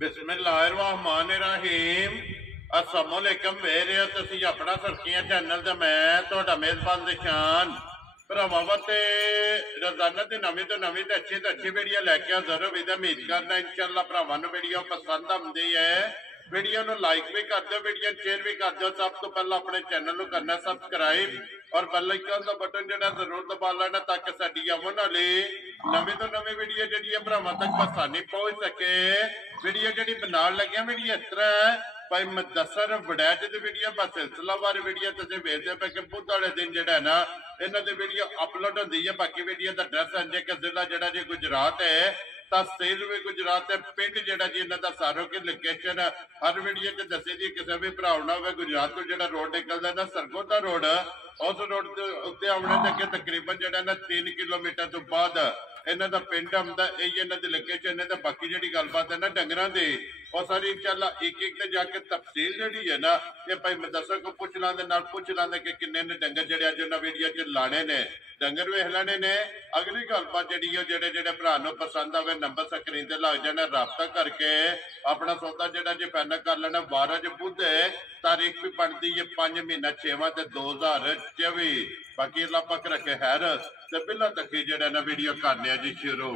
बिस्मिल्लाहिर्रहमानिर्रहीम अस्सलामुअलैकुम वेरे तुसी अपना सुर्खियां चैनल ते मैं तुहाडा मेजबान निशान भरावां ते रोजाना की नवी तो अच्छी वीडियो लैके जरूर भी उम्मीद करना इंशाअल्लाह भरावां नूं वीडियो पसंद आउंदी है। वीडियो नूं लाइक भी कर दो, वीडियो शेयर भी कर दो। सब तो पहला अपने चैनल नूं करना सब्सक्राइब और बेल आइकन का बटन जो जरूर दबा लेना ताकि साडी आउण वाली नवी तो नवी वीडियो जी भरावां तक आसानी पहुंच सके। वीडियो जी बनाने लगे वीडियो इस तरह है भाई मुदस्सर वड़ैच की वीडियो बस सिलसिलावार वीडियो तुम वेखते पे कि बुध वाले दिन जो है ना इन्हों की वीडियो अपलोड होती है। बाकी वीडियो का एड्रैस है जी कि जिला जोड़ा जी गुजरात है, तहसील भी गुजरात है, पिंड जोड़ा जी इन्हों का सारो की लोकेशन हर वीडियो च दसी दी। किसी भी भरा ना हो गुजरात को जो रोड निकलता ना सरगोदा रोड, उस रोड के उत्ते आने लगे तकरीबन जो ना 3 किलोमीटर तो बाद इन्हों का पिंड आंदा, यही इन्हों की लोकेशन है। बाकी जी गलबात है ना डंगरां की और सारी इंशाअल्लाह एक एक ते जाके तफसील जी है ना ये भाई मुदस्सर को पूछ लांदे पूछ लांदे कि किन्ने ने डंगर जो अज उन्हें वीडियो च लाने ने डंगर वेख लेने ने। अगली गलबात जी जेडे जेडे भरा पसंद आवे नंबर स्क्रीन से लग जाना, रबता करके अपना सौदा जो जी फाइनल कर लेना। 12 बुध तारीख भी बनती है 5 महीना 6वां 2024। बाकी अल्लाह पाक रखे खैर ते बिल्ला तक जो ना वीडियो करने जी शुरू।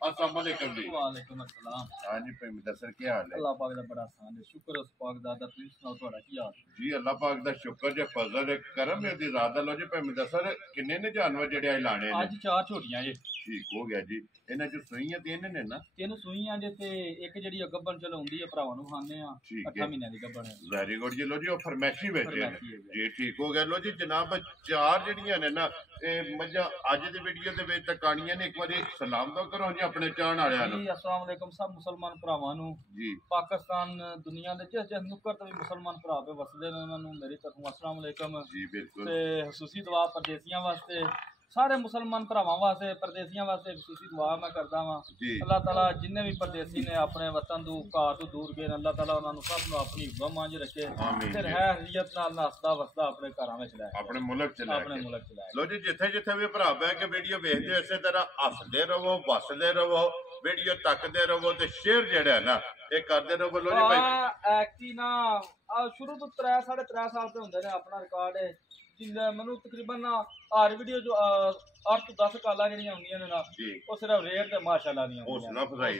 अस्सलाम वालेकुम जी। वालेकुम अस्सलाम। हाँ जी भाई मुदस्सर क्या हाल है? अल्लाह पाक दा बड़ा आसान है, शुक्र उस पाक दा। तुसीं सुनाओ तुहाडा की हाल? जी अल्लाह पाक दा शुक्र जे फजल है करम है दी ज़ात लो जी। भाई मुदस्सर किन्ने ने जानवर जेडे लाने ने? आज 4 झोटियां जे। ठीक हो गया जी। इन्हां च सूइयां 3 ने ना? 3 सूइयां जे ते एक जेहड़ी गब्बन चलो हुंदी है भरावां नूं खाने आ। 8 महीने दी गब्बन है। वेरी गुड जी। लो जी और फरमैशी बेचे ने जी। ठीक हो गया। लो जी जनाब 4 जेहड़ियां ने ना ए मज्जा अज दी वीडियो दे विच तकाणियां ने। एक बारी सलाम तो करो जी अपने चाहण वालियां नूं। जी अस्सलाम वालेकुम सब मुसलमान भरावां नूं जी। पाकिस्तान दुनिया दे जिस नुक्कड़ ते मुसलमान भरा पे वसदे ने उन्हां नूं मेरी तरफों अस्सलाम वालेकुम जी। बिल्कुल ते खसूसी दुआ परदेसियां वास्ते, सारे मुसलमान भरावां वास्ते, परदेसियां वास्ते खसूसी दुआ मैं करदा वां। अल्लाह ताला जिन्ने भी परदेसी ने अपने वतन तो घर तो दूर गए अल्लाह ताला उन्होंने सब नूं अपनी हिफ्ज़ मांझ रखे ते हैरियत नाल नसदा वसदा अपने घरां विच लै अपने मुल्क च अपने मुल्क च लै। लो जी जिथे जिथे भी भरा बह के वीडियो वेखदे हो इसे तरह हसदे रहो वसदे रहो, वीडियो तकदे रहो ते शेयर जेड़ा है ना ये करदे रहो। लो जी भाई एक्टी ना शुरू तो 3 साढ़े 3 साल से हुंदे ने अपना रिकॉर्ड है। मैं तकरीबन हर वीडियो जो 8 तो 10 काला जड़ियां होंदियां ने ना वो सिर्फ रेट ते माशाअल्लाह दी हौसला अफजाई।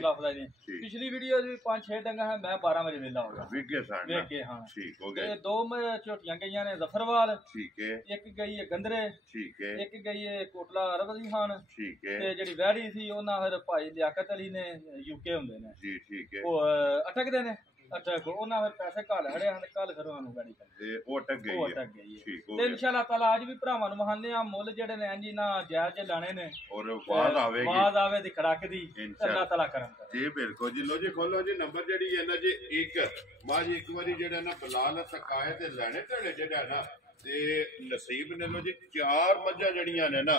पिछली वीडियो 5-6 डंगा है मैं 12 बजे वेला हो गया वेखे। हां ठीक हो गया। 2 झोटियां गईयां ने जफरवाल, ठीक है। एक गई है गंदरे, ठीक है। एक गई है कोटला अरबली खान, ठीक है। ते जेडी वैड़ी सी ओना फिर भाई लियाकत अली ने यूके हुंदे ने जी। ठीक है। वो अटकदे ने अटक ओना फिर पैसे कल खड़े हैं कल फिर उन्होंने गाड़ी कर वो अटक गई है। ठीक हो गया। इंशाअल्लाह ताला आज भी भरावां नूं वहाने आ मुੱਲ ਜਿਹੜੇ ਨੇ जी ना जायज लाने ने और आवाज आवे दी खड़क दी अल्लाह ताला करम करे जी। बिल्कुल जी। लो जी खोलो जी नंबर जेडी है ना जी एक मां जी एक बारी जेड़ा ना बिलाल सकाए ते लेने ढेड़े जेड़ा ना ते नसीब ने। लो जी 4 मज्जां जड़ियां ने ना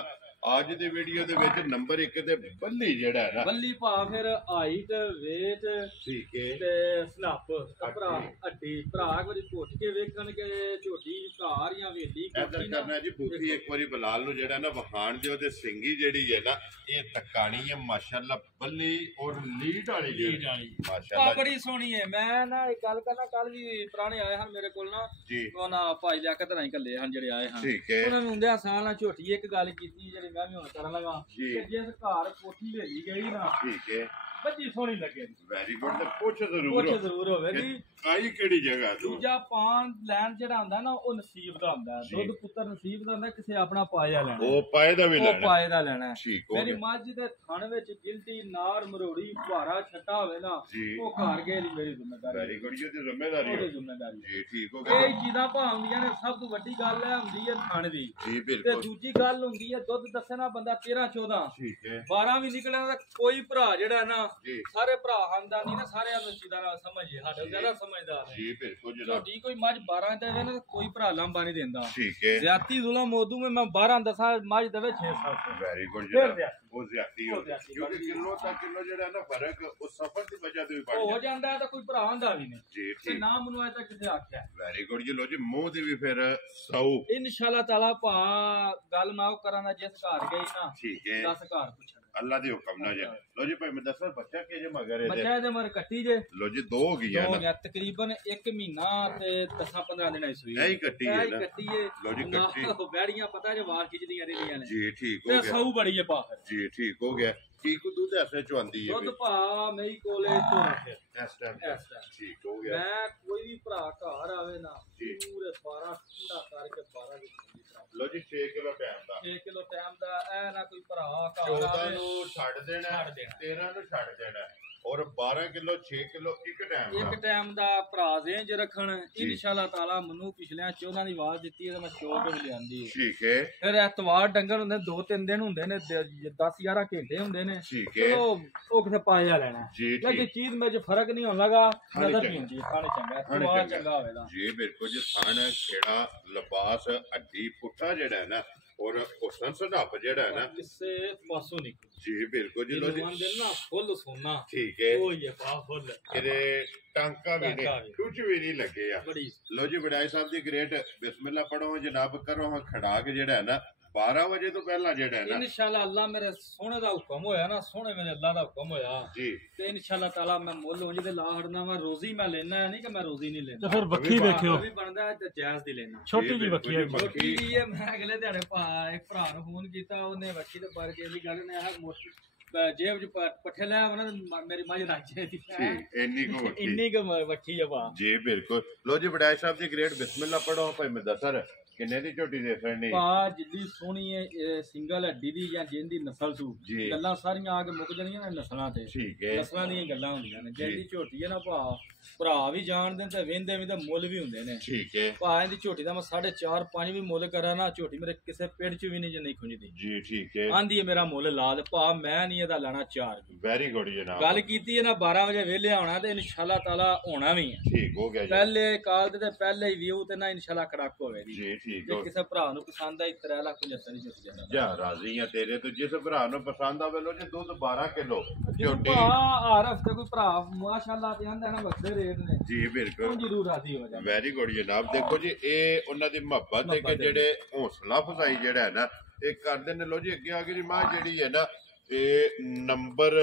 आज दी वीडियो दे विच नंबर 1 ते बल्ली जेड़ा है ना बल्ली भा फिर हाइट वेट ठीक है ते स्नप भरा हड्डी भरा एक बारी घुट के वेखण के झोटी घर या वेली इधर करना जी बूथी एक बारी बिलाल नु जेड़ा ना वखाण दियो ते सिंगी जेड़ी है ना ये तकाणी है माशाअल्लाह बल्ली और लीड वाली माशाअल्लाह बड़ी सोहनी है। मैं ना एक गल करना कल भी पुराने आए हन मेरे कोल ना जी ओना भाई लियाकत राई कल्ले हन जेड़े आए हन ठीक है। उन्होंने हुंदे साल ना झोटी एक गल कीती जेड़ी मैं भी हुण करन लगा कि जिस घर कोठी लेली गई ना ठीक है बड़ी सोहनी लगे। Very good. ते पुछ जरूर होवेगी आई केड़ी जगह तो दूजा पान लैंड जेड़ा हुंदा ना ओ नसीब दा हुंदा है। दुध पुत्र नसीब दा हुंदा, किसे अपना पाया लेना ओ पाए दा भी लेना ओ पाए दा लेना ठीक हो। मेरी मੱਝ दे थण विच गिलटी नार मरोड़ी भारा छट्टा होवे ना ओ घर गए मेरी जिम्मेदारी। Very good. ये ते जिम्मेदारी जी ठीक हो गया। ये चीज़ां भा हुंदियां ने सब तो वड्डी गल है हुंदी है थण दी जी बिल्कुल। ते दूजी गल हुंदी है दुध दस्से ना बंदा 13-14 ठीक है 12 भी निकले ना कोई भरा जेड़ा ना सारे भरा खानदानी ना सारे चीज़ां नाल समझे साडे ज्यादा समझदार जी बिल्कुल जनाब। छोटी कोई मੱਝ 12 देवे ना कोई भरा लांबा नहीं देंदा ठीक है। ज्यादती जुल्म उदू में मैं 12 दसा मੱਝ देवे 6-7। वेरी गुड जनाब। वो ज्यादती हो क्योंकि किलो तक किलो जेड़ा ना फर्क उस सफर दी वजह ते भी बढ़ हो जांदा है तो कोई भरा आंदा भी नहीं जी ठीक। ना मनु अज तक किसे आख्या। वेरी गुड जी। लो जी मुंह दी भी फिर सौ इंशाअल्लाह ताला भा गल मैं कराना जिस घर गई ना ठीक है 10 घर पूछण अल्लाह दे हुक्म ना जा। ਲੋ ਜੀ ਭਾਈ ਮੈਂ ਦੱਸਾਂ ਬੱਚਾ ਕਿ ਜੇ ਮਗਰ ਬੱਚਾ ਇਹਦੇ ਮਗਰ ਕੱਟੀ ਜੇ ਲੋ ਜੀ 2 ਹੋ ਗਈਆਂ ਨਾ ਤਕਰੀਬਨ 1 ਮਹੀਨਾ ਤੇ 10-15 ਦਿਨਾਂ ਦੀ ਸੂਈ ਐ ਹੀ ਕੱਟੀ ਹੈ ਨਾ ਕੱਟੀ ਹੈ ਲੋ ਜੀ ਕੱਟੀ ਬੈੜੀਆਂ ਪਤਾ ਜੇ ਵਾਰ ਖਿੱਚਦੀਆਂ ਰਹਿੰਦੀਆਂ ਨੇ ਜੀ ਠੀਕ ਹੋ ਤੇ ਗਿਆ ਸੌ ਬੜੀ ਹੈ ਬਾਹਰ ਜੀ ਠੀਕ ਹੋ ਗਿਆ ਕੀ ਕੋ ਦੁੱਧ ਐਸੇ ਚੁਆਂਦੀ ਹੈ ਦੁੱਧ ਭਾ ਮੇਰੀ ਕੋਲੇ 14 ਇਸ ਟਾਈਮ ਠੀਕ ਹੋ ਗਿਆ ਮੈਂ ਕੋਈ ਵੀ ਭਰਾ ਘਰ ਆਵੇ ਨਾ ਪੂਰੇ 12 ਠੰਡਾ ਕਰਕੇ 12 ਦੇ ਲੋ ਜੀ 6 ਕਿਲੋ ਟਾਈਮ ਦਾ 6 ਕਿਲੋ ਟਾਈਮ ਦਾ ਇਹ ਨਾ ਕੋਈ ਭਰਾ ਘਰ 14 ਨੂੰ ਛੱਡ ਦੇਣਾ 13 ਨੂੰ ਛੱਡ ਦੇਣਾ ਔਰ 12 ਕਿਲੋ 6 ਕਿਲੋ ਇੱਕ ਟਾਈਮ ਦਾ ਭਰਾ ਰੇਂਜ ਰੱਖਣ ਇਨਸ਼ਾਅੱਲਾ ਤਾਲਾ ਮੈਨੂੰ ਪਿਛਲੇ 14 ਦੀ ਆਵਾਜ਼ ਦਿੱਤੀ ਹੈ ਤਾਂ ਮੈਂ ਚੋਕ ਵੀ ਲਿਆਂਦੀ ਠੀਕ ਹੈ ਫਿਰ ਐਤਵਾਰ ਡੰਗਰ ਹੁੰਦੇ 2-3 ਦਿਨ ਹੁੰਦੇ ਨੇ 10-11 ਘੰਟੇ ਹੁੰਦੇ ਨੇ ਠੀਕ ਹੈ ਉਹ ਕਿਥੇ ਪਾਇਆ ਲੈਣਾ ਲੇਕਿਨ ਚੀਜ਼ ਵਿੱਚ ਫਰਕ ਨਹੀਂ ਹੋਣ ਲੱਗਾ ਨਜ਼ਰ ਨਹੀਂ ਹੁੰਦੀ ਖਾਣੇ ਚੰਗਾ ਚੰਗਾ ਹੋਵੇਗਾ ਜੀ ਬਿਲਕੁਲ ਜੀ ਖਾਣਾ ਖੇੜਾ ਲਿਬਾਸ ਅੱਡੀ ਪੁੱਠਾ ਜਿਹੜਾ ਹੈ ਨਾ ਔਰ ਹੁਸਨ ਸਨਾਪ ਜਿਹੜਾ ਹੈ ਨਾ ਕਿਸੇ ਪਾਸੋਂ ਨਹੀਂ ਜੀ ਬਿਲਕੁਲ ਜੀ ਲੋ ਜੀ ਨਾ ਫੁੱਲ ਸੋਨਾ ਠੀਕ ਹੈ ਉਹ ਇਹ ਪਾ ਫੁੱਲ ਇਹਦੇ ਟਾਂਕਾ ਵੀ ਨਹੀਂ ਕੁਝ ਵੀ ਨਹੀਂ ਲੱਗੇ ਆ ਲੋ ਜੀ ਵਡਾਈ ਸਾਹਿਬ ਦੀ ਗ੍ਰੇਟ ਬਿਸਮਿਲ੍ਲਾ ਪੜੋ ਜਨਾਬ ਕਰੋ ਖੜਾ ਕੇ ਜਿਹੜਾ ਹੈ ਨਾ 12 ਵਜੇ ਤੋਂ ਪਹਿਲਾਂ ਜਿਹੜਾ ਹੈ ਨਾ ਇਨਸ਼ਾਅੱਲਾ ਅੱਲਾ ਮੇਰੇ ਸੋਹਣੇ ਦਾ ਹੁਕਮ ਹੋਇਆ ਨਾ ਸੋਹਣੇ ਮੇਰੇ ਅੱਲਾ ਦਾ ਹੁਕਮ ਹੋਇਆ ਜੀ ਤੇ ਇਨਸ਼ਾਅੱਲਾ ਤਾਲਾ ਮੈਂ ਮੁੱਲ ਉਂਝ ਤੇ ਲਾ ਹੜਨਾ ਵਾ ਰੋਜ਼ੀ ਮੈਂ ਲੈਣਾ ਨਹੀਂ ਕਿ ਮੈਂ ਰੋਜ਼ੀ ਨਹੀਂ ਲੈਣਾ ਤੇ ਫਿਰ ਵੱਖੀ ਵੇਖਿਓ ਵੀ ਬਣਦਾ ਤੇ ਜਾਇਜ਼ ਦੀ ਲੈਣਾ ਛੋਟੀ ਜੀ ਵੱਖੀ ਹੈ ਛੋਟੀ ਜੀ ਹੈ ਮੈਂ ਅਗਲੇ ਦਿਹਾੜੇ ਇੱਕ ਭਰਾ ਨੂੰ ਫੋਨ ਕੀਤਾ ਉਹਨੇ ਵੱਖੀ ਦੇ ਬਾਰੇ ਦੀ ਗੱਲ ਨੇ ਆਹ ਮੋਟੀ ਜੇਬ ਚ ਪੱਠੇ ਲੈ ਉਹਨਾਂ ਮੇਰੀ ਮੱਝ ਰਾਜੇ ਦੀ ਇੰਨੀ ਕੁ ਵੱਖੀ ਆ ਭਾ ਜੀ ਬਿਲਕੁਲ ਲੋ ਜੀ ਵਡਾਈ ਸਾਹਿਬ ਦੀ ਗ੍ਰੇਟ ਬਿਸਮਿਲ੍ਲਾ ਪੜੋ ਭਾਈ ਮੁਦੱਸਰ ਕਿੰਨੇ ਦੀ ਝੋਟੀ ਦੇ ਫੜਨੀ ਭਾ ਜਿੱਦੀ ਸੋਹਣੀ ਹੈ ਸਿੰਗਲ ਹੱਡੀ ਦੀ ਜਾਂ ਜਿੰਦੀ ਨਸਲ ਤੂੰ ਗੱਲਾਂ ਸਾਰੀਆਂ ਆ ਕੇ ਮੁੱਕ ਜਾਣੀਆਂ ਨੇ ਨਸਲਾਂ ਤੇ ਠੀਕ ਹੈ ਨਸਲਾਂ ਦੀਆਂ ਗੱਲਾਂ ਹੁੰਦੀਆਂ ਨੇ ਜਿੰਦੀ ਝੋਟੀ ਹੈ ਨਾ ਭਾ ਭਰਾ ਵੀ ਜਾਣਦੇ ਤੇ ਵੇਂਦੇ ਵੀ ਤੇ ਮੁੱਲ ਵੀ ਹੁੰਦੇ ਨੇ ਠੀਕ ਹੈ ਭਾ ਇਹਦੀ ਝੋਟੀ ਦਾ ਮੈਂ 4.5-5 ਵੀ ਮੁੱਲ ਕਰਾਂ ਨਾ ਝੋਟੀ ਮੇਰੇ ਕਿਸੇ ਪਿੰਡ ਚ ਵੀ ਨਹੀਂ ਜੇ ਨਹੀਂ ਖੁੰਝਦੀ ਜੀ ਠੀਕ ਹੈ ਆਂਦੀ ਹੈ ਮੇਰਾ ਮੁੱਲ ਲਾ ਦੇ ਭਾ ਮੈਂ ਨਹੀਂ ਇਹਦਾ ਲੈਣਾ 4 ਵੈਰੀ ਗੁੱਡ ਜਨਾਬ ਗੱਲ ਕੀਤੀ ਹੈ ਨਾ 12 ਵਜੇ ਵਿਹਲੇ ਆਉਣਾ ਤੇ ਇਨਸ਼ਾਅੱਲਾ ਤਾਲਾ ਹੋਣਾ ਵੀ ਹੈ ਠੀਕ ਹੋ ਗਿਆ ਜੀ ਪਹਿਲੇ ਕਾਲ ਤੇ ਪਹਿਲੇ ਹੀ ਵਿਊ ਤੇ ਨਾ ਇਨਸ਼ਾਅੱਲਾ ਕੜਾਕ ਹੋਵੇਗੀ ਜੀ ਠੀਕ ਹੈ ਕਿਸੇ ਭਰਾ ਨੂੰ ਪਸੰਦ ਆਈ 3,75,000 ਦੀ ਝੋਟੀ ਜਾਂਦਾ ਜਾ ਰਾਜ਼ੀ ਆ ਤੇਰੇ ਤੋਂ ਜਿਸ ਭਰਾ ਨੂੰ ਪਸੰਦ ਆਵੇ ਲੋ ਜੀ ਦੁੱਧ 12 ਕਿਲੋ ਝੋਟੀ ਹਰ ਹਫਤੇ ਕੋਈ ਭਰਾ ਮਾਸ਼ਾਅੱਲਾ ਤੇ ਆਂਦਾ ਨਾ ਵੱਡੇ ਰੇਟ ਨੇ ਜੀ ਬਿਲਕੁਲ ਜ਼ਰੂਰ ਰਾਜ਼ੀ ਹੋ ਜਾਂਦਾ ਵੈਰੀ ਗੁੱਡ ਜਨਾਬ ਦੇਖੋ ਜੀ ਇਹ ਉਹਨਾਂ ਦੀ ਮੁਹੱਬਤ ਹੈ ਕਿ ਜਿਹੜੇ ਹੌਸਲਾ ਫਜ਼ਾਈ ਜਿਹੜਾ ਹੈ ਨਾ ਇਹ ਕਰਦੇ ਨੇ ਲੋ ਜੀ ਅੱਗੇ ਆ ਕੇ ਜੀ ਮਾਂ ਜਿਹੜੀ ਹੈ ਨਾ ਇਹ ਨੰਬਰ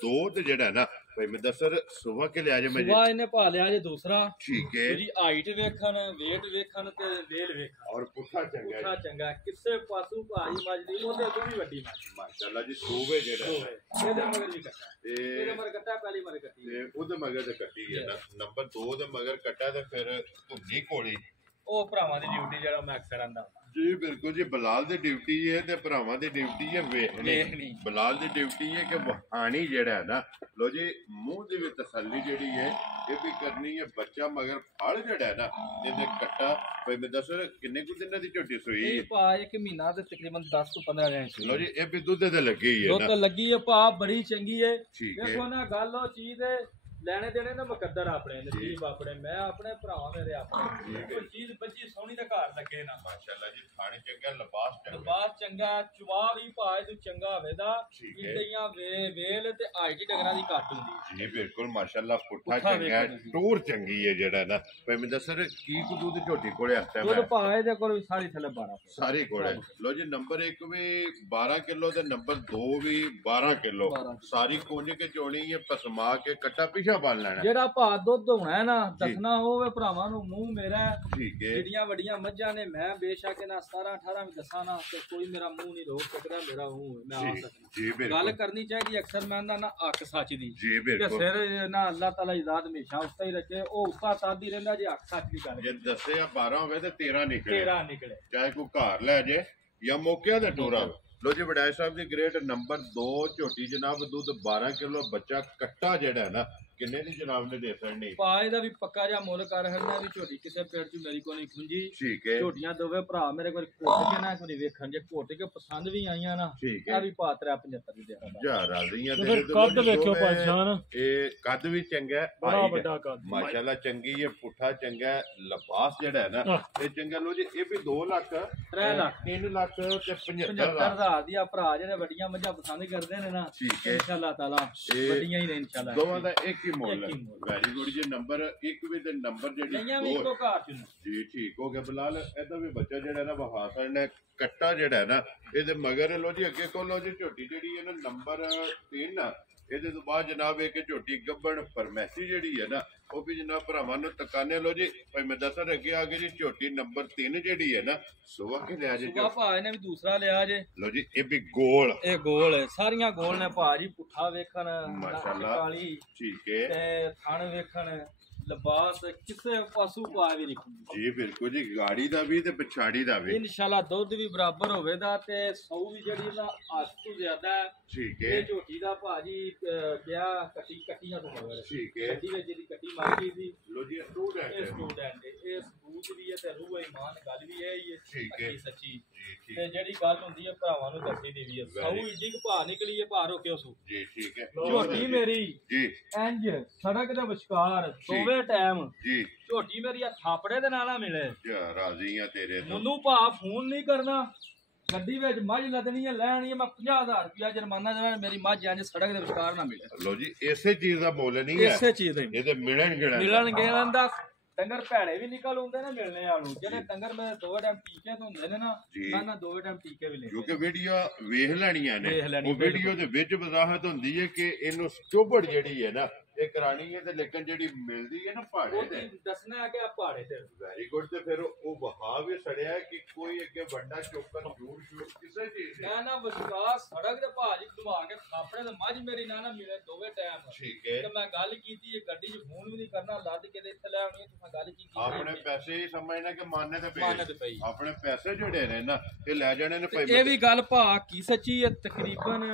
2 ਤੇ ਜਿਹੜਾ ਹੈ ਨਾ ਭਾਈ ਮੁਦੱਸਰ ਸੁਬਾ ਕੇ ਲਿਆ ਜੇ ਮੈਂ ਸੁਬਾ ਇਹਨੇ ਪਾ ਲਿਆ ਜੇ ਦੂਸਰਾ ਠੀਕ ਹੈ ਜੀ ਹਾਈਟ ਵੇਖਣ weight ਵੇਖਣ ਤੇ ਵੇਲ ਵੇਖਣ ਔਰ ਪੁੱਠਾ ਚੰਗਾ ਪੁੱਠਾ ਚੰਗਾ ਕਿਸੇ ਪਾਸੋਂ ਭਾਈ ਮੱਝ ਦੀ ਉਹਦੇ ਤੋਂ ਵੀ ਵੱਡੀ ਮੱਝ ਮਾਸ਼ਾਅੱਲਾ ਜੀ ਸੂਬੇ ਜਿਹੜਾ ਇਹਦੇ ਮਗਰ ਵੀ ਕੱਟਾ ਇਹਦੇ ਮਗਰ ਕੱਟਾ ਪਹਿਲੀ ਮਗਰ ਕੱਟੀ ਤੇ ਉਹਦੇ ਮਗਰ ਤੇ ਕੱਟੀ ਹੈ ਨਾ ਨੰਬਰ 2 ਦੇ ਮਗਰ ਕੱਟਾ ਤੇ ਫਿਰ ਧੁੰਨੀ ਕੋਲੀ ਉਹ ਭਰਾਵਾਂ ਦੀ ਡਿਊਟੀ ਜਿਹੜਾ ਮੈਂ ਅਕਸਰ ਆਂਦਾ ਜੀ ਬਿਲਕੁਲ ਜੀ ਬਲਾਲ ਦੀ ਡਿਊਟੀ ਹੈ ਤੇ ਭਰਾਵਾਂ ਦੀ ਡਿਊਟੀ ਹੈ ਵੇਖਣੀ ਬਲਾਲ ਦੀ ਡਿਊਟੀ ਹੈ ਕਿ ਵਹਾਣੀ ਜਿਹੜਾ ਹੈ ਨਾ ਲੋ ਜੀ ਮੂੰਹ ਦੀ ਵੀ ਤਸੱਲੀ ਜਿਹੜੀ ਹੈ ਇਹ ਵੀ ਕਰਨੀ ਹੈ ਬੱਚਾ ਮਗਰ ਫਲ ਜਿਹੜਾ ਹੈ ਨਾ ਇਹਦੇ ਕੱਟਾ ਭਾਈ ਮੁਦੱਸਰ ਕਿੰਨੇ ਕੁ ਦਿਨਾਂ ਦੀ ਝੋਟੀ ਸੋਈ ਇਹ ਭਾ 1 ਮਹੀਨਾ ਤੇ ਤਕਰੀਬਨ 10 ਤੋਂ 15 ਦਿਨ ਸੀ ਲੋ ਜੀ ਇਹ ਵੀ ਦੁੱਧ ਤੇ ਲੱਗੀ ਹੈ ਨਾ ਦੁੱਧ ਲੱਗੀ ਹੈ ਭਾ ਬੜੀ ਚੰਗੀ ਹੈ ਠੀਕ ਹੈ ਦੇਖੋ ਨਾ ਗੱਲ ਉਹ ਚੀਜ਼ ਹੈ ਲੈਣੇ ਦੇਣੇ ਨਾ ਮੁਕੱਦਰ ਆਪਣੇ ਨਸੀਬ ਆਪਣੇ ਮੈਂ ਆਪਣੇ ਭਰਾ ਮੇਰੇ ਆਪਣੇ ਕੋਈ ਚੀਜ਼ ਬੱਜੀ ਸੋਹਣੀ ਦਾ ਘਰ ਲੱਗੇ ਨਾ ਮਾਸ਼ਾਅੱਲਾ ਜੀ ਖਾਣੇ ਚੰਗਾ ਲਿਬਾਸ ਚੰਗਾ ਚੁਵਾ ਵੀ ਭਾਏ ਤੂੰ ਚੰਗਾ ਹੋਵੇਦਾ ਇੰਡੀਆਂ ਵੇਲ ਤੇ ਆਈਟੀ ਡਗਰਾਂ ਦੀ ਘੱਟ ਹੁੰਦੀ ਜੀ ਬਿਲਕੁਲ ਮਾਸ਼ਾਅੱਲਾ ਪੁੱਠਾ ਚੰਗਾ ਟੂਰ ਚੰਗੀ ਹੈ ਜਿਹੜਾ ਨਾ ਭਾਈ ਮੁਦੱਸਰ ਕੀ ਕੁ ਦੁੱਧ ਝੋਟੀ ਕੋਲੇ ਹੱਥ ਦੁੱਧ ਭਾਏ ਦੇ ਕੋਲ ਸਾਰੀ ਥੱਲੇ 12 ਸਾਰੀ ਕੋਲੇ ਲੋ ਜੀ ਨੰਬਰ 1 ਵੀ 12 ਕਿਲੋ ਤੇ ਨੰਬਰ 2 ਵੀ 12 ਕਿਲੋ ਸਾਰੀ ਕੁੰਝ ਕੇ ਚੋਣੀ ਹੈ ਪਸਮਾ ਕੇ ਕੱਟਾ ਪਿਛਾ ਪਾਲ ਲੈਣਾ ਜਿਹੜਾ ਭਾ ਦੁੱਧ ਹੋਣਾ ਹੈ ਨਾ ਦੱਸਣਾ ਹੋਵੇ ਭਰਾਵਾਂ ਨੂੰ ਮੂੰਹ ਮੇਰਾ ਠੀਕ ਹੈ ਜਿਹੜੀਆਂ ਵੱਡੀਆਂ ਮੱਝਾਂ ਨੇ ਮੈਂ ਬੇਸ਼ੱਕ ਨਾ 17-18 ਵੀ ਦੱਸਾਂ ਨਾ ਤੇ ਕੋਈ ਮੇਰਾ ਮੂੰਹ ਨਹੀਂ ਰੋਕ ਸਕਦਾ ਮੇਰਾ ਮੂੰਹ ਮੈਂ ਆ ਸਕਦਾ ਜੀ ਬਿਲਕੁਲ ਗੱਲ ਕਰਨੀ ਚਾਹੀਦੀ ਅਕਸਰ ਮੈਂ ਨਾ ਅੱਖ ਸੱਚ ਦੀ ਜੀ ਬਿਲਕੁਲ ਫਿਰ ਨਾ ਅੱਲਾਹ ਤਾਲਾ ਇਜ਼ਾਦ ਹਮੇਸ਼ਾ ਉਸਤਾ ਹੀ ਰੱਖੇ ਉਹ ਉਸਤਾ ਤਾਦੀ ਰਹਿੰਦਾ ਜੇ ਅੱਖ ਸੱਚ ਦੀ ਗੱਲ ਜੇ ਦੱਸੇ ਆ 12 ਹੋਵੇ ਤੇ 13 ਨਿਕਲੇ ਚਾਹੇ ਕੋਈ ਘਰ ਲੈ ਜੇ ਜਾਂ ਮੌਕਿਆਂ ਤੇ ਟੋਰਾ ਲੋ ਜੀ ਵਡਾਈ ਸਾਹਿਬ ਦੀ ਗ੍ਰੇਟ ਨੰਬਰ 2 ਝੋਟੀ ਜਨਾਬ ਦੁੱਧ 12 ਕਿਲੋ ਬੱਚਾ ਕੱਟਾ ਜਿਹੜਾ ਹੈ ਨਾ ਕਿੰਨੇ ਦੀ ਜਨਾਬ ਨੇ ਦੇ ਸਕਣੀ ਪਾਏ ਦਾ ਵੀ ਪੱਕਾ ਜਿਹਾ ਮੁੱਲ ਕਰ ਹਰਨਾ ਵੀ ਝੋਟੀ ਕਿਸੇ ਪੇੜ ਚ ਮੇਰੀ ਕੋਲ ਨਹੀਂ ਖੁੰਜੀ ਠੀਕ ਹੈ ਝੋਟੀਆਂ ਦੋਵੇਂ ਭਰਾ ਮੇਰੇ ਕੋਲ ਘੋਟ ਕੇ ਨਾ ਕੋਈ ਵੇਖਣ ਜੇ ਘੋਟ ਕੇ ਪਸੰਦ ਵੀ ਆਈਆਂ ਨਾ ਆ ਵੀ ਪਾ 75 ਦੀ ਦੇ ਜਾ ਰਾਜ਼ੀਆਂ ਤੇ ਕੱਦ ਵੇਖਿਓ ਭਾਈਜਾਨ ਇਹ ਕੱਦ ਵੀ ਚੰਗਾ ਹੈ ਬੜਾ ਵੱਡਾ ਕੱਦ ਮਾਸ਼ਾਅੱਲਾ ਚੰਗੀ ਹੈ ਪੁੱਠਾ ਚੰਗਾ ਲਿਬਾਸ ਜਿਹੜਾ ਹੈ ਨਾ ਇਹ ਚੰਗਾ ਲੋ ਜੀ ਇਹ ਵੀ 2 ਲੱਖ 3 ਲੱਖ 3 ਲੱਖ ਤੇ 75,000 ਦੀ ਆ ਭਰਾ ਜਿਹੜੇ ਵੱਡੀਆਂ ਮੱਝਾਂ ਪਸੰਦ ਕਰਦੇ ਨੇ ਨਾ ਠੀਕ ਹੈ ਇਨਸ਼ਾਅੱਲਾ ਤਾਲਾ ਵੱਡੀਆਂ ਹੀ ਨੇ ਇਨਸ਼ਾਅੱਲਾ ਦੋਵਾਂ ਦਾ ਇੱਕ ਹੀ ਮੁੱਲ ਹੈ ਵੈਰੀ ਗੁੱਡ ਜੀ ਨੰਬਰ 1 ਵੀ ਤੇ ਨੰਬਰ ਜਿਹੜੀ ਜੀ ਠੀਕ ਹੋ ਗਿਆ ਬਲਾਲ ਇਹਦਾ ਵੀ ਬੱਚਾ ਜਿਹੜਾ ਨਾ ਵਹਾਸਣ ਨੇ ਕੱਟਾ ਜਿਹੜਾ ਹੈ ਨਾ ਇਹਦੇ ਮਗਰ ਲੋ ਜੀ ਅੱਗੇ ਕੋਲ ਲੋ ਜੀ ਝੋਟੀ ਜਿਹੜੀ ਹੈ ਨਾ ਨੰਬਰ 3 ਇਹਦੇ ਤੋਂ ਬਾਅਦ ਜਨਾਬ ਇੱਕ ਝੋਟੀ ਗੱਬਣ ਫਰਮੈਸੀ ਜਿਹੜੀ ਹੈ ਨਾ ਉਹ ਵੀ ਜਨਾਬ ਭਰਾਵਾਂ ਨੂੰ ਤਕਾਨੇ ਲੋ ਜੀ ਭਾਈ ਮੈਂ ਦੱਸਾਂ ਅੱਗੇ ਆ ਗਈ ਜੀ ਝੋਟੀ ਨੰਬਰ 3 ਜਿਹੜੀ ਹੈ ਨਾ ਸੁਬਾ ਕੇ ਲਿਆ ਜੀ ਸੁਬਾ ਭਾ ਇਹਨੇ ਵੀ ਦੂਸਰਾ ਲਿਆ ਜੇ ਲੋ ਜੀ ਇਹ ਵੀ ਗੋਲ ਇਹ ਗੋਲ ਹੈ ਸਾਰੀਆਂ ਗੋਲ ਨੇ ਭਾ ਜੀ ਪੁੱਠਾ ਵੇਖਣ ਮਾਸ਼ਾਅੱਲਾ ਕਾਲੀ ਠੀਕ ਹੈ ਤੇ ਥਣ ਵੇਖਣ ਲਿਬਾਸ ਕਿਸੇ ਪਾਸੂ ਪਾ ਵੀ ਨਹੀਂ ਜੀ ਬਿਲਕੁਲ ਜੀ ਗਾੜੀ ਦਾ ਵੀ ਤੇ ਪਛਾੜੀ ਦਾ ਵੀ ਇਨਸ਼ਾਅੱਲਾ ਦੁੱਧ ਵੀ ਬਰਾਬਰ ਹੋਵੇਗਾ ਤੇ ਸੌ ਵੀ ਜਿਹੜੀ ਨਾ ਅੱਜ ਤੋਂ ਜ਼ਿਆਦਾ ਹੈ ਠੀਕ ਹੈ ਇਹ ਝੋਟੀ ਦਾ ਭਾਜੀ ਗਿਆ ਕੱਟੀਆਂ ਤੋਂ ਹੋਵੇ ਠੀਕ ਹੈ ਕੱਟੀ ਵਿੱਚ ਜਿਹੜੀ ਕੱਟੀ ਮਾਰ ਗਈ ਸੀ ਲੋ ਜੀ ਸਟੂਡੈਂਟ ਇਹ ਸਟੂਡੈਂਟ ਇਹ ਸਬੂਤ ਵੀ ਹੈ ਤੇ ਰੂਹ ਇਮਾਨ ਗੱਲ ਵੀ ਹੈ ਇਹ ਠੀਕ ਹੈ ਸੱਚੀ ਤੇ ਜਿਹੜੀ ਗੱਲ ਹੁੰਦੀ ਹੈ ਭਰਾਵਾਂ ਨੂੰ ਦੱਸੀ ਦੀ ਵੀ ਹੈ ਸੌ ਇੱਡੀ ਕੁ ਭਾਅ ਨਿਕਲੀ ਹੈ ਭਾਅ ਰੋਕਿਓ ਸੂ ਜੀ ਠੀਕ ਹੈ ਝੋਟੀ ਮੇਰੀ ਜੀ ਇੰਜ ਸੜਕ ਦੇ ਵਿਚਕਾਰ ਦੋਵੇਂ ਟਾਈਮ ਜੀ ਝੋਟੀ ਮੇਰੀ ਆ ਥਾਪੜੇ ਦੇ ਨਾਲ ਨਾ ਮਿਲੇ ਯਾ ਰਾਜ਼ੀ ਆ ਤੇਰੇ ਤੋਂ ਮੈਨੂੰ ਭਾਅ ਫੋਨ ਨਹੀਂ ਕਰਨਾ ਗੱਡੀ ਵਿੱਚ ਮੱਝ ਲੱਦਣੀ ਹੈ ਲੈਣੀ ਹੈ ਮੈਂ 50000 ਰੁਪਇਆ ਜੁਰਮਾਨਾ ਦੇਣਾ ਮੇਰੀ ਮੱਝ ਇੰਜ ਸੜਕ ਦੇ ਵਿਚਕਾਰ ਨਾ ਮਿਲੇ ਲੋ ਜੀ ਇਸੇ ਚੀਜ਼ ਦਾ ਮੁੱਲ ਨਹੀਂ ਹੈ ਇਸੇ ਚੀਜ਼ ਦੇ ਇਹਦੇ ਮਿਲਣਗੇ ਦਾ ਡੰਗਰ ਭੈੜੇ ਵੀ ਨਿਕਲ ਹੁੰਦੇ ਨੇ ਮਿਲਣੇ ਆ ਨੂੰ ਜਿਹੜੇ ਡੰਗਰ ਮੇਰੇ ਦੋ ਟਾਈਮ ਟੀਕੇ ਤੋਂ ਹੁੰਦੇ ਨੇ ਨਾ ਦੋ ਟਾਈਮ ਟੀਕੇ ਵੀ ਲੈਂਦੇ ਕਿਉਂਕਿ ਵੀਡੀਓ ਵੇਖ ਲੈਣੀਆਂ ਨੇ ਵੇਖ ਲੈਣੀ ਉਹ ਵੀਡੀਓ ਦੇ ਵਿੱਚ ਵਜ਼ਾਹਤ ਹੁੰਦੀ ਹੈ ਕਿ ਇਹਨੂੰ ਚੋਬੜ ਜਿਹੜੀ ਹੈ ਨਾ ਇਹ ਕਰਾਣੀ ਹੈ ਤੇ ਲੇਕਿਨ ਜਿਹੜੀ ਮਿਲਦੀ ਹੈ ਨਾ ਪਹਾੜੇ ਤੇ ਦੱਸਣਾ ਹੈ ਕਿ ਆ ਪਹਾੜੇ ਤੇ ਵੈਰੀ ਗੁੱਡ ਤੇ ਫਿਰ ਉਹ ਵਹਾ ਵੀ ਸੜਿਆ ਕਿ ਕੋਈ ਅੱਗੇ ਵੱਡਾ ਚੋਕਰ ਜੂੜ ਕਿਸੇ ਚੀਜ਼ ਮੈਂ ਨਾ ਵਿਸ਼ਵਾਸ ਸੜਕ ਦੇ ਭਾਜੀ ਘੁਮਾ ਕੇ ਥਾਪੜੇ ਤੇ ਮੱਝ ਮੇਰੀ ਨਾ ਮਿਲੇ ਦੋਵੇਂ ਟਾਈਮ ਠੀਕ ਹੈ ਤੇ ਮੈਂ ਗੱਲ ਕੀਤੀ ਹੈ ਗੱਡੀ 'ਚ ਫੋਨ ਵੀ ਨਹੀਂ ਕਰਨਾ ਲੱਦ ਕੇ ਤੇ ਇੱਥੇ ਲੈ ਆਉਣੀ ਤੁਸੀਂ ਗੱਲ ਕੀ ਕੀਤੀ ਆਪਣੇ ਪੈਸੇ ਹੀ ਸਮਝਣਾ ਕਿ ਮਾਨੇ ਤੇ ਤੇ ਪਈ ਆਪਣੇ ਪੈਸੇ ਜਿਹੜੇ ਨੇ ਨਾ ਇਹ ਲੈ ਜਾਣੇ ਨੇ ਇਹ ਵੀ ਗੱਲ ਭਾ ਕੀ ਸੱਚੀ ਹੈ ਤਕਰੀਬਨ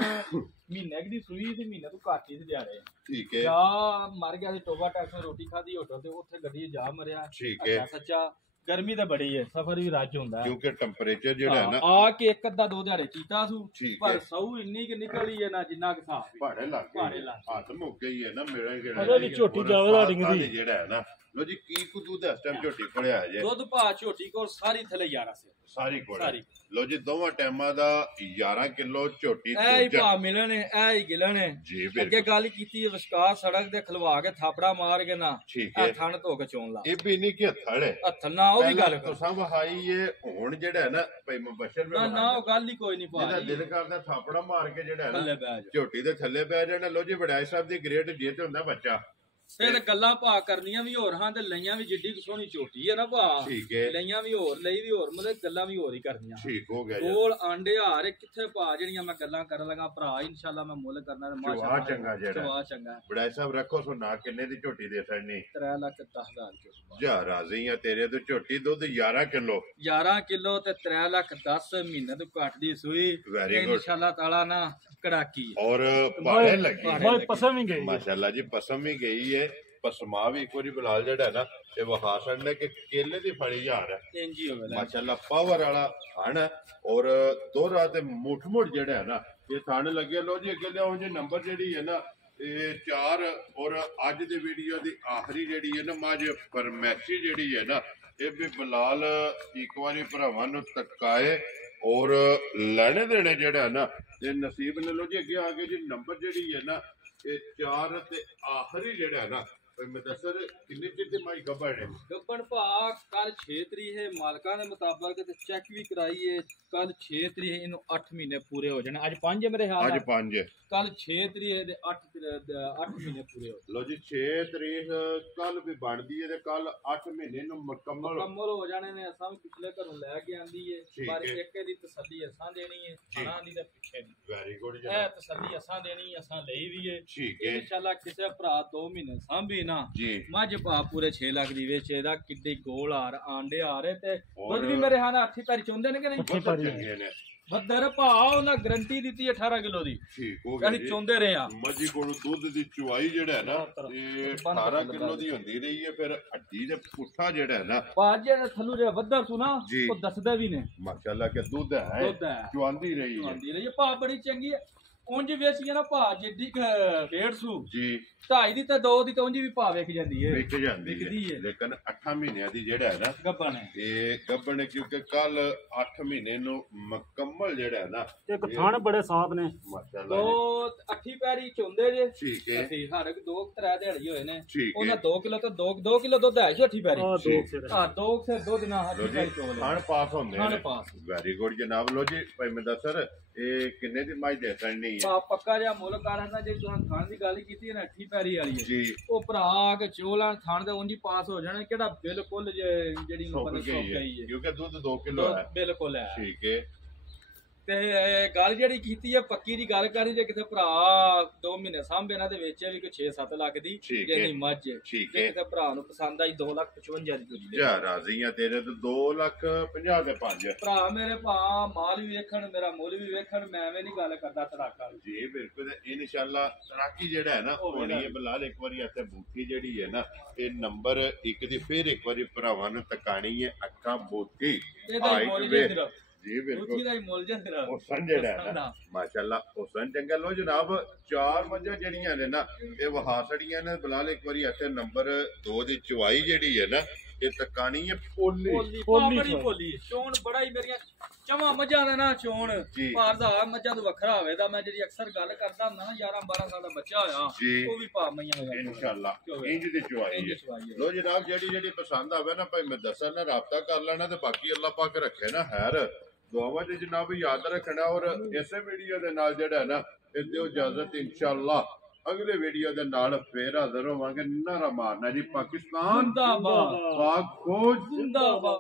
ਮਹੀਨੇ ਦੀ ਸੂਈ ਤੇ ਮਹੀਨੇ ਤੋਂ ਘੱਟ ਹੀ ਜਾ ਰਹੇ ਠੀਕ ਹੈ ਜਾ ਮਰ ਗਿਆ ਸੀ ਟੋਬਾ ਟੈਕਸ ਰੋਟੀ ਖਾਧੀ ਹੋਟਲ ਤੇ ਉੱਥੇ ਗੱਡੀ ਜਾ ਮਰਿਆ ਠੀਕ ਹੈ ਸੱਚਾ ਗਰਮੀ ਤਾਂ ਬੜੀ ਹੈ ਸਫਰ ਵੀ ਰੱਜ ਹੁੰਦਾ ਕਿਉਂਕਿ ਟੈਂਪਰੇਚਰ ਜਿਹੜਾ ਹੈ ਨਾ ਆ ਕੇ ਇੱਕ ਅੱਧਾ ਦੋ ਦਿਹਾੜੇ ਕੀਤਾ ਸੂ ਪਰ ਸੌ ਇੰਨੀ ਕਿ ਨਿਕਲੀ ਹੈ ਨਾ ਜਿੰਨਾ ਕਿ ਹਿਸਾਬ ਪਹਾੜੇ ਲੱਗ ਹੱਥ ਮੁੱਕ ਗਈ ਹੈ ਨਾ ਮਿਲਣਗੇ ਅਰੇ ਵੀ ਝੋਟੀ ਜਾਵੇ ਦੀ ਜਿਹੜਾ ਹੈ ਨਾ ਲੋ ਜੀ ਕੀ ਕੁ ਦੁੱਧ ਇਸ ਟਾਈਮ ਝੋਟੀ ਕੋਲੇ ਆ ਜੇ ਦੁੱਧ ਭਾ ਝੋਟੀ ਕੋਲ ਸਾਰੀ ਥੱਲੇ 11 ਸੀ ਸਾਰੀ ਕੋਲੇ ਲੋ ਜੀ ਦੋਵਾਂ ਟਾਈਮਾਂ ਦਾ 11 ਕਿਲੋ ਝੋਟੀ ਐ ਹੀ ਭਾ ਮਿਲਣੇ ਐ ਹੀ ਗਿਲਣੇ ਜੀ ਅੱਗੇ ਗੱਲ ਕੀਤੀ ਵਿਸ਼ਕਾਸ ਸੜਕ ਦੇ ਖਲਵਾ ਕੇ ਥਾਪੜਾ ਮਾਰ ਕੇ ਨਾ ਠੀਕ ਆ ਹੈ ਥਣ ਧੋ ਕੇ ਚੋਣ ਲਾ ਇਹ ਵੀ ਨਹੀਂ ਕਿ ਹੱਥੜ ਹੈ ਹੱਥ ਨਾ ਉਹ ਵੀ ਗੱਲ ਕਰ ਸਭ ਹਾਈ ਇਹ ਹੁਣ ਜਿਹੜਾ ਹੈ ਨਾ ਭਾਈ ਮੁਬਸ਼ਰ ਨਾ ਉਹ ਗੱਲ ਹੀ ਕੋਈ ਨਹੀਂ ਭਾ ਇਹਦਾ ਦਿਲ ਕਰਦਾ ਥਾਪੜਾ ਮਾਰ ਕੇ ਜਿਹੜਾ ਹੈ ਥੱਲੇ ਨਾ ਬਹਿ ਜਾ ਝੋਟੀ ਦੇ ਥੱਲੇ ਬਹਿ ਜਾਣਾ ਲੋ ਜੀ ਵਡਾਈ ਸਾਹਿਬ ਦੀ ਗ੍ਰੇਟ ਜੇ ਤੇ ਹੁੰਦਾ ਬੱਚਾ ਇਹ ਗੱਲਾਂ ਭਾ ਕਰਨੀਆਂ ਵੀ ਹੋਰ ਹਾਂ ਤੇ ਲਈਆਂ ਵੀ ਜਿੱਡੀ ਸੋਹਣੀ ਝੋਟੀ ਹੈ ਨਾ ਭਾ ਠੀਕ ਹੈ ਲਈਆਂ ਵੀ ਹੋਰ ਲਈ ਵੀ ਹੋਰ ਮਤਲਬ ਗੱਲਾਂ ਵੀ ਹੋਰ ਹੀ ਕਰਨੀਆਂ ਠੀਕ ਹੋ ਗਿਆ ਗੋਲ ਆਂਡੇ ਹਾਰ ਕਿੱਥੇ ਭਾ ਜਿਹੜੀਆਂ ਮੈਂ ਗੱਲਾਂ ਕਰਨ ਲੱਗਾ ਭਰਾ ਇਨਸ਼ਾਅੱਲਾ ਮੈਂ ਮੁੱਲ ਕਰਨਾ ਤੇ ਮਾਸ਼ਾਅੱਲਾ ਚੰਗਾ ਜਿਹੜਾ ਚਵਾ ਚੰਗਾ ਵਡਾਈ ਸਾਹਿਬ ਰੱਖੋ ਸੁਣਾ ਕਿੰਨੇ ਦੀ ਝੋਟੀ ਦੇ ਸੜਨੀ 3,10,000 ਜਾ ਰਾਜ਼ੀ ਆ ਤੇਰੇ ਤੋਂ ਝੋਟੀ ਦੁੱਧ 11 ਕਿਲੋ 11 ਕਿਲੋ ਤੇ 3,10,000 ਮਹੀਨੇ ਤੋਂ ਘੱਟ ਦੀ ਸੂਈ ਵੈਰੀ ਗੁੱਡ ਇਨਸ਼ਾਅੱਲਾ ਤਾਲਾ ਨਾ ਕੜਾਕੀ ਔਰ ਪਾੜੇ ਲੱਗੀ ਬਹੁਤ ਪਸੰਦ ਹੀ ਗਈ ਮਾਸ਼ਾਅੱਲਾ ਜੀ ਪਸੰਦ ਵੀ ਗਈ ਹੈ ਪਸਮਾ ਵੀ ਇੱਕ ਵਾਰੀ ਬਲਾਲ ਜਿਹੜਾ ਨਾ ਇਹ ਵਖਾ ਛੱਡਨੇ ਕਿ ਕੇਲੇ ਦੀ ਫੜੀ ਯਾਰ ਹੈ ਇੰਜੀ ਹੋਵੇ ਮਾਸ਼ਾਅੱਲਾ ਪਾਵਰ ਵਾਲਾ ਥਣ ਔਰ ਦੋਹਰਾ ਤੇ ਮੁੱਠ ਜਿਹੜਾ ਹੈ ਨਾ ਇਹ ਥਣ ਲੱਗੇ ਲੋ ਜੀ ਅੱਗੇ ਲਿਆਓ ਜੀ ਨੰਬਰ ਜਿਹੜੀ ਹੈ ਨਾ ਇਹ 4 ਔਰ ਅੱਜ ਦੇ ਵੀਡੀਓ ਦੀ ਆਖਰੀ ਜਿਹੜੀ ਹੈ ਨਾ ਮੱਝ ਫਰਮੈਸੀ ਜਿਹੜੀ ਹੈ ਨਾ ਇਹ ਵੀ ਬਲਾਲ ਇੱਕ ਵਾਰੀ ਭਰਾਵਾਂ ਨੂੰ ਤਕਾਏ ਔਰ ਲੈਣੇ ਦੇਣੇ ਜਿਹੜਾ ਨਾ ਇਹ ਨਸੀਬ ਨੇ ਲੋ ਜੀ ਅੱਗੇ ਆ ਕੇ ਜੀ ਨੰਬਰ ਜਿਹੜੀ ਹੈ ਨਾ ਇਹ 4 ਤੇ ਆਖਰੀ ਜਿਹੜਾ ਨਾ ਮੈਂ ਦੱਸਰ ਕਿੰਨੇ ਚਿਰ ਦੇ ਮਾਈ ਗੱਬੜ ਹੈ ਗੱਬੜ ਭਾ ਕੱਲ 6 ਤਰੀਕ ਹੈ ਮਾਲਕਾਂ ਦੇ ਮੁਤਾਬਕ ਤੇ ਚੈੱਕ ਵੀ ਕਰਾਈ ਹੈ ਕੱਲ 6 ਤਰੀਕ ਇਹਨੂੰ 8 ਮਹੀਨੇ ਪੂਰੇ ਹੋ ਜਾਣੇ ਅੱਜ 5 ਮੇਰੇ ਹਾਲ ਅੱਜ 5 ਕੱਲ 6 ਤਰੀਕ ਦੇ 8 ਮਹੀਨੇ ਪੂਰੇ ਹੋ ਲੋ ਜੀ 6 ਤਰੀਕ ਕੱਲ ਵੀ ਬਣਦੀ ਹੈ ਤੇ ਕੱਲ 8 ਮਹੀਨੇ ਨੂੰ ਮੁਕੰਮਲ ਹੋ ਜਾਣੇ ਨੇ ਅਸਾਂ ਵੀ ਪਿਛਲੇ ਘਰੋਂ ਲੈ ਕੇ ਆਂਦੀ ਹੈ ਪਰ ਇੱਕ ਦੀ ਤਸੱਲੀ ਅਸਾਂ ਦੇਣੀ ਹੈ ਖਾਣਾ ਦੀ ਤੇ ਪਿੱਛੇ ਦੀ ਵੈਰੀ ਗੁੱਡ ਜੀ ਇਹ ਤਸੱਲੀ ਅਸਾਂ ਦੇਣੀ ਅਸਾਂ ਲਈ ਵੀ ਹੈ ਠੀਕ ਹੈ ਇਨਸ਼ਾਅੱਲਾ ਕਿਸੇ ਭਰਾ 2 ਮਹੀਨੇ ਸਾਂਭੀ ਨਾ ਜੀ ਮੱਝ ਭਾ ਪੂਰੇ 6 ਲੱਖ ਦੀ ਵੇਚ ਇਹਦਾ ਕਿੱਡੀ ਗੋਲ ਹਾਰ ਆਂਡੇ ਆ ਰਹੇ ਤੇ ਦੁੱਧ ਵੀ ਮੇਰੇ ਹਾਲ 8 ਪੈਰੀ ਚੁੰਦੇ ਨੇ ਕਿ ਨਹੀਂ ਬੱਦਰ ਭਾ ਉਹਨਾਂ ਗਰੰਟੀ ਦਿੱਤੀ 18 ਕਿਲੋ ਦੀ ਠੀਕ ਹੋ ਗਿਆ ਅਸੀਂ ਚੁੰਦੇ ਰਹੇ ਆ ਮੱਝੀ ਕੋਲੋਂ ਦੁੱਧ ਦੀ ਚੁਆਈ ਜਿਹੜਾ ਹੈ ਨਾ ਇਹ 18 ਕਿਲੋ ਦੀ ਹੁੰਦੀ ਰਹੀ ਹੈ ਫਿਰ ਹੱਡੀ ਦੇ ਪੁੱਠਾ ਜਿਹੜਾ ਹੈ ਨਾ ਭਾਜ ਜਿਹੜਾ ਥੱਲੂ ਜਿਹੜਾ ਵੱਧਰ ਸੁਣਾ ਉਹ ਦੱਸਦੇ ਵੀ ਨੇ ਮਾਸ਼ਾਅੱਲਾ ਕਿ ਦੁੱਧ ਹੈ ਚੁਆਂਦੀ ਰਹੀ ਹੈ ਭਾ ਬੜੀ ਚੰਗੀ ਹੈ ਉਂਝ ਵੇਚੀਏ ਨਾ ਭਾ ਜਿੱਡੀ 150 ਜੀ 2.5 ਦੀ ਤੇ 2 ਦੀ ਤੇ ਉਂਝ ਵੀ ਭਾ ਵੇਖ ਜਾਂਦੀ ਹੈ ਵਿਕ ਜਾਂਦੀ ਹੈ ਲੇਕਿਨ 8 ਮਹੀਨਿਆਂ ਦੀ ਜਿਹੜਾ ਹੈ ਨਾ ਗੱਬਣ ਹੈ ਇਹ ਗੱਬਣ ਹੈ ਕਿਉਂਕਿ ਕੱਲ 8 ਮਹੀਨੇ ਨੂੰ ਮੁਕੰਮਲ ਜਿਹੜਾ ਹੈ ਨਾ ਇੱਕ ਥਣ ਬੜੇ ਸਾਫ ਨੇ ਮਾਸ਼ਾਅੱਲਾ ਉਹ 8 ਪੈਰੀ ਚੁੰਦੇ ਜੇ ਠੀਕ ਹੈ ਅਸੀਂ ਹਰ ਇੱਕ 2-3 ਦਿਹਾੜੀ ਹੋਏ ਨੇ ਉਹਨਾਂ 2 ਕਿਲੋ ਤੇ 2 ਕਿਲੋ ਦੁੱਧ ਹੈ ਜੀ 8 ਪੈਰੀ ਹਾਂ 2 ਸੇ 2 ਦਿਨਾਂ 8 ਪੈਰੀ ਚੋਲੇ ਥਣ ਪਾਸ ਹੁੰਦੇ ਨੇ ਵੈਰੀ ਗੁੱਡ ਜਨਾਬ ਲੋ ਜੀ ਭਾਈ ਮੈਂ ਦੱਸਰ ਇਹ ਕਿੰਨੇ ਦੀ ਮਾਈ ਦੇ ਸੜਨੀ ਪੱਕਾ ਜਿਹਾ ਮੁੱਲ ਕਰਨਾ ਜਿਹੜੀ ਤੁਸੀਂ ਥਣ ਦੀ ਗੱਲ ਕੀਤੀ ਹੈ ਨਾ 8 ਪੈਰੀ ਵਾਲੀ ਹੈ ਜੀ ਉਹ ਭਰਾ ਕੇ ਚੋਲਾਂ ਥਣ ਦੇ ਉਂਝ ਪਾਸ ਹੋ ਜਾਣਾ ਕਿਹੜਾ ਬਿਲਕੁਲ ਜਿਹੜੀ ਮਤਲਬ ਸੁੱਕ ਗਈ ਹੈ ਕਿਉਂਕਿ ਦੁੱਧ 2 ਕਿਲੋ ਹੈ ਬਿਲਕੁਲ ਹੈ ਠੀਕ ਹੈ ਤੇ ਗੱਲ ਜਿਹੜੀ ਕੀਤੀ ਹੈ ਪੱਕੀ ਦੀ ਗੱਲ ਕਰੀ ਜੇ ਕਿਤੇ ਭਰਾ 2 ਮਹੀਨੇ ਸਾਂਭੇ ਨਾ ਦੇ ਵਿੱਚ ਵੀ ਕੋਈ 6-7 ਲੱਖ ਦੀ ਜਿਹੜੀ ਮੱਝ ਜੇ ਕਿਤੇ ਭਰਾ ਨੂੰ ਪਸੰਦ ਆਈ 2,55,000 ਦੀ ਜੁੜੀ ਜਾ ਰਾਜ਼ੀਆਂ ਤੇਰੇ ਤੇ 2,50,000 ਦੇ 5 ਭਰਾ ਮੇਰੇ ਭਾ ਮਾਲ ਵੀ ਵੇਖਣ ਮੇਰਾ ਮੁੱਲ ਵੀ ਵੇਖਣ ਮੈਂ ਐਵੇਂ ਨਹੀਂ ਗੱਲ ਕਰਦਾ ਤੜਾਕਾ ਜੀ ਬਿਲਕੁਲ ਇਨਸ਼ਾਅੱਲਾ ਤੜਾਕੀ ਜਿਹੜਾ ਹੈ ਨਾ ਹੋਣੀ ਹੈ ਬਲਾਲ ਇੱਕ ਵਾਰੀ ਇੱਥੇ ਬੂਥੀ ਜਿਹੜੀ ਹੈ ਨਾ ਇਹ ਨੰਬਰ 1 ਦੀ ਫਿਰ ਇੱਕ ਵਾਰੀ ਭਰਾਵਾਂ ਨੂੰ ਤਕਾਣੀ ਹੈ ਅੱਖਾਂ ਬੂਥੀ ਇਹਦਾ ਮੁੱਲ ਜੇ ਸਿਰਫ ਜੀ ਬਿਲਕੁਲ ਬੂਥੀ ਦਾ ਹੀ ਮੁੱਲ ਜੇ ਸਿਰਫ ਹੁਸਨ ਜਿਹੜਾ ਹੈ ਨਾ ਮਾਸ਼ਾਅੱਲਾ ਹੁਸਨ ਚੰਗਾ ਲੋ ਜਨਾਬ 4 ਮੱਝਾਂ ਜਿਹੜੀਆਂ ਨੇ ਨਾ ਇਹ ਵਹਾਸੜੀਆਂ ਨੇ ਬਲਾਲ ਇੱਕ ਵਾਰੀ ਇੱਥੇ ਨੰਬਰ 2 ਦੀ ਚਵਾਈ ਜਿਹੜੀ ਹੈ ਨਾ ਇਹ ਤਕਾਣੀ ਹੈ ਪੋਲੀ ਚੋਣ ਬੜਾ ਹੀ ਮੇਰੀਆਂ ਚਮਾ ਮੱਝਾਂ ਦਾ ਨਾ ਚੋਣ ਭਾਰਦਾ ਮੱਝਾਂ ਤੋਂ ਵੱਖਰਾ ਹੋਵੇ ਦਾ ਮੈਂ ਜਿਹੜੀ ਅਕਸਰ ਗੱਲ ਕਰਦਾ ਹੁੰਦਾ ਨਾ 11-12 ਸਾਲ ਦਾ ਬੱਚਾ ਹੋਇਆ ਉਹ ਵੀ ਭਾ ਮਈਆਂ ਹੋਇਆ ਇਨਸ਼ਾਅੱਲਾ ਇੰਜ ਦੀ ਚਵਾਈ ਹੈ ਲੋ ਜਨਾਬ ਜਿਹੜੀ ਪਸੰਦ ਆਵੇ ਨਾ ਭਾਈ ਮੈਂ ਦੱਸਾਂ ਨਾ ਰਾਬਤਾ ਕਰ ਲੈਣਾ ਤੇ ਬਾਕੀ ਅੱਲਾਹ ਪਾਕ ਰੱਖੇ ਨਾ ਖੈਰ ਦੁਆਵਾਂ ਚ ਜਨਾਬ ਯਾਦ ਰੱਖਣਾ ਔਰ ਇਸੇ ਵੀਡੀਓ ਦੇ ਨਾਲ ਜਿਹੜਾ ਨਾ ਇਹ ਦਿਓ ਇਜਾਜ਼ਤ ਇਨਸ਼ਾਅੱਲਾ ਅਗਲੇ ਵੀਡੀਓ ਦੇ ਨਾਲ ਫੇਰ ਹਾਜ਼ਰ ਹੋਵਾਂਗੇ ਨਾਰਾ ਮਾਰਨਾ ਜੀ ਪਾਕਿਸਤਾਨ ਜ਼ਿੰਦਾਬਾਦ ਪਾਕ ਫੌਜ ਜ਼ਿੰਦਾਬਾਦ।